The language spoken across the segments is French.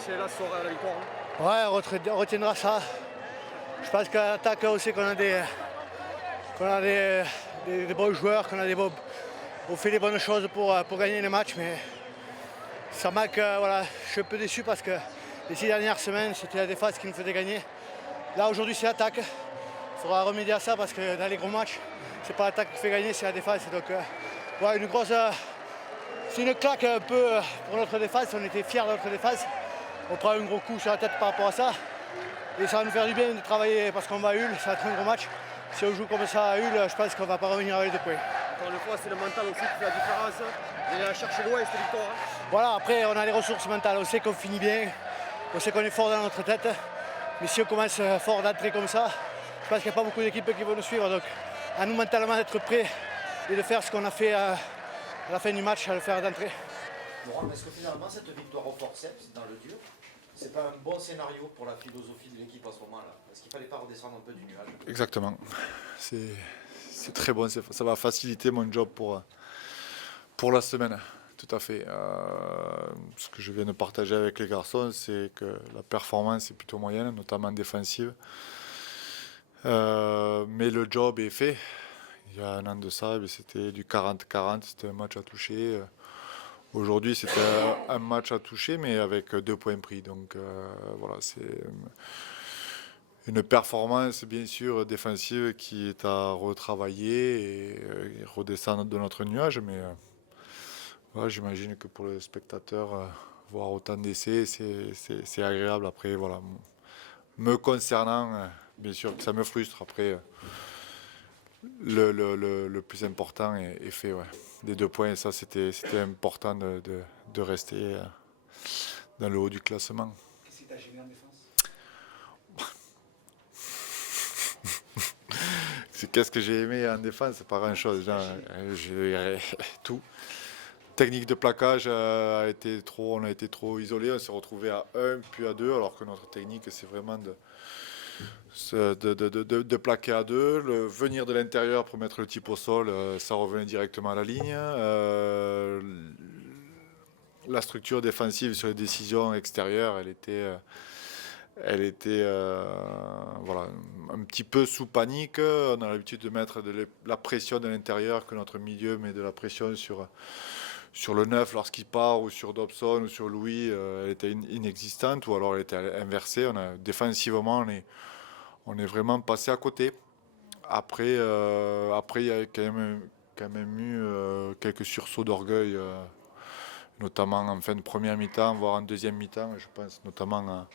potentiel là ce soir à la victoire. Ouais, on retiendra ça. Je pense qu'à l'attaque, on sait qu'on a des bons joueurs, on fait les bonnes choses pour gagner les matchs, mais ça manque. Voilà, je suis un peu déçu parce que les 6 dernières semaines, c'était la défense qui nous faisait gagner. Là, aujourd'hui, c'est l'attaque. Il faudra remédier à ça parce que dans les gros matchs, c'est pas l'attaque qui fait gagner, c'est la défense. Donc, ouais, c'est une claque un peu pour notre défense. On était fiers de notre défense. On prend un gros coup sur la tête par rapport à ça. Et ça va nous faire du bien de travailler parce qu'on va à Hull, ça va être un gros match. Si on joue comme ça à Hull, je pense qu'on ne va pas revenir avec les 2 points. Encore une fois, c'est le mental aussi qui fait la différence. Vous allez la chercher loin cette victoire. Voilà, après on a les ressources mentales, on sait qu'on finit bien, on sait qu'on est fort dans notre tête. Mais si on commence fort d'entrée comme ça, je pense qu'il n'y a pas beaucoup d'équipes qui vont nous suivre. Donc à nous mentalement d'être prêts et de faire ce qu'on a fait à la fin du match, à le faire d'entrée. Laurent, est-ce que finalement cette victoire au forceps dans le dur, c'est pas un bon scénario pour la philosophie de l'équipe à ce moment-là? Est-ce qu'il ne fallait pas redescendre un peu du nuage? Exactement. C'est très bon. Ça va faciliter mon job pour la semaine. Tout à fait. Ce que je viens de partager avec les garçons, c'est que la performance est plutôt moyenne, notamment défensive. Mais le job est fait. Il y a un an de ça, c'était du 40-40, c'était un match à toucher. Aujourd'hui, c'était un match à toucher, mais avec 2 points pris. Donc voilà, c'est une performance, bien sûr, défensive qui est à retravailler et redescendre de notre nuage. Mais voilà, j'imagine que pour le spectateur, voir autant d'essais, c'est agréable. Après, voilà, me concernant, bien sûr que ça me frustre. Après, le plus important est fait. Ouais. Des 2 points, ça c'était important de rester dans le haut du classement. Qu'est-ce qui t'a gêné en défense? Qu'est-ce que j'ai aimé en défense? C'est pas grand-chose. Tout. Technique de plaquage on a été trop isolé. On s'est retrouvé à 1 puis à 2, alors que notre technique c'est vraiment de plaquer à 2, venir de l'intérieur pour mettre le type au sol, ça revenait directement à la ligne. La structure défensive sur les décisions extérieures, elle était voilà, un petit peu sous panique. On a l'habitude de mettre de la pression de l'intérieur, que notre milieu met de la pression sur le 9 lorsqu'il part, ou sur Dobson, ou sur Louis, elle était inexistante, ou alors elle était inversée. Défensivement, on est vraiment passé à côté. Après, il y a quand même eu quelques sursauts d'orgueil, notamment en fin de première mi-temps, voire en deuxième mi-temps. Je pense notamment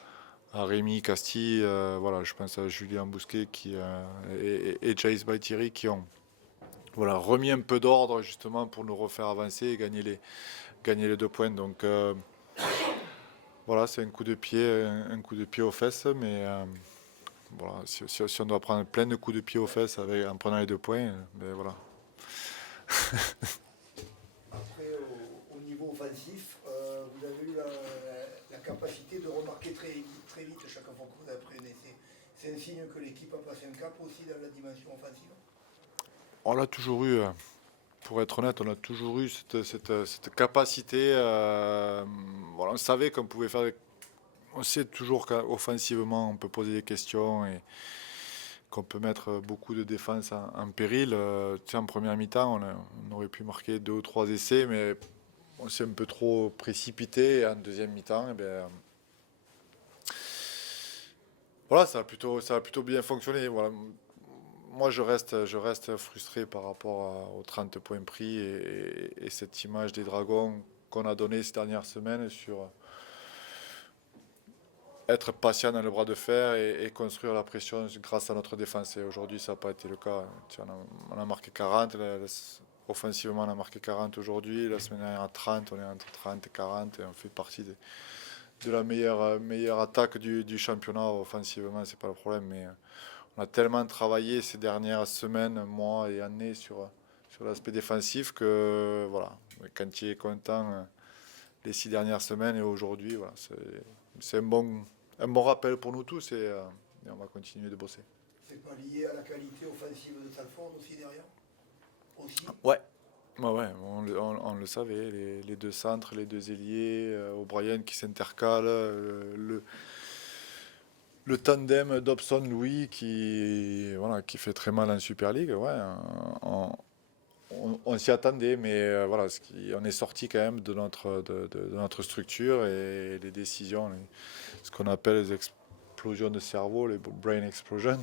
à Rémi Castille, voilà, je pense à Julien Bousquet et Jace Baitiri qui ont remis un peu d'ordre justement pour nous refaire avancer et gagner les 2 points. Donc voilà, c'est un coup de pied aux fesses, mais voilà, si on doit prendre plein de coups de pied aux fesses en prenant les 2 points, ben voilà. Après, au niveau offensif, vous avez eu la capacité de remarquer très vite chaque fois que vous avez pris un essai. C'est un signe que l'équipe a passé un cap aussi dans la dimension offensive? On l'a toujours eu, pour être honnête, on a toujours eu cette capacité. Voilà, on savait qu'on pouvait faire. On sait toujours qu'offensivement, on peut poser des questions et qu'on peut mettre beaucoup de défense en péril. En première mi-temps, on aurait pu marquer 2 ou 3 essais, mais on s'est un peu trop précipité. Et en deuxième mi-temps, voilà, ça a plutôt bien fonctionné. Voilà. Moi, je reste frustré par rapport aux 30 points pris et cette image des Dragons qu'on a donnée ces dernières semaines sur être patient dans le bras de fer et construire la pression grâce à notre défense. Et aujourd'hui, ça n'a pas été le cas. On a marqué 40, offensivement on a marqué 40 aujourd'hui, la semaine dernière 30, on est entre 30 et 40 et on fait partie de la meilleure attaque du championnat. Offensivement, c'est pas le problème, mais on a tellement travaillé ces dernières semaines, mois et années sur l'aspect défensif que voilà, quand tu es content les 6 dernières semaines et aujourd'hui, voilà, c'est un bon rappel pour nous tous et on va continuer de bosser. C'est pas lié à la qualité offensive de Salford aussi derrière? Aussi? Ouais, Ouais, on le savait, les deux centres, les deux ailiers, O'Brien qui s'intercale, le tandem Dobson-Louis qui fait très mal en Super League. Ouais, on s'y attendait, mais voilà, on est sorti quand même de notre structure et les décisions, ce qu'on appelle les explosions de cerveau, les brain explosions.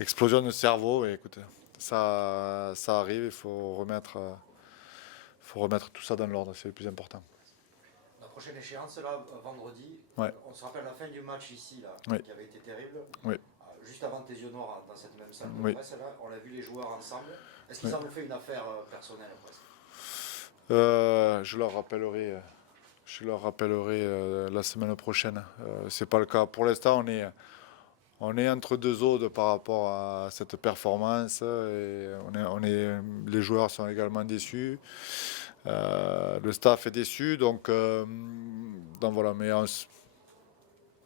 Explosion de cerveau, et écoute, ça arrive, il faut remettre tout ça dans l'ordre, c'est le plus important. La prochaine échéance, là, vendredi, Ouais. on se rappelle la fin du match ici, là, Oui. qui avait été terrible. Oui. Juste avant tes yeux noirs, dans cette même salle de Oui. presse, là, on a vu les joueurs ensemble. Est-ce qu'ils Oui. en ont fait une affaire personnelle presque? Je leur rappellerai la semaine prochaine. C'est pas le cas. Pour l'instant, on est entre deux eaux par rapport à cette performance et les joueurs sont également déçus. Le staff est déçu, donc voilà. Mais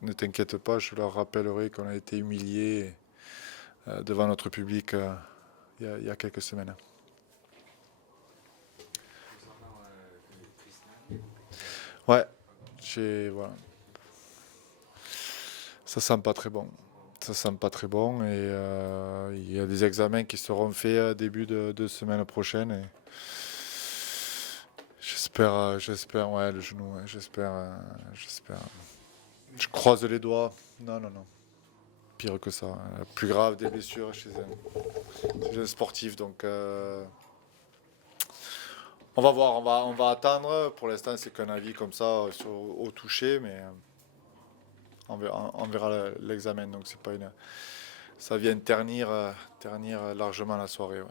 ne t'inquiète pas, je leur rappellerai qu'on a été humiliés devant notre public il y a quelques semaines. Ouais, voilà. Ça sent pas très bon. Ça sent pas très bon et il y a des examens qui seront faits début de semaine prochaine. Et j'espère, ouais, le genou, ouais, j'espère. Je croise les doigts. Non. Pire que ça. Plus grave des blessures chez un sportif. Donc, on va voir, on va attendre. Pour l'instant, c'est qu'un avis comme ça au toucher, mais on verra l'examen. Donc, c'est pas ça vient ternir largement la soirée. Ouais.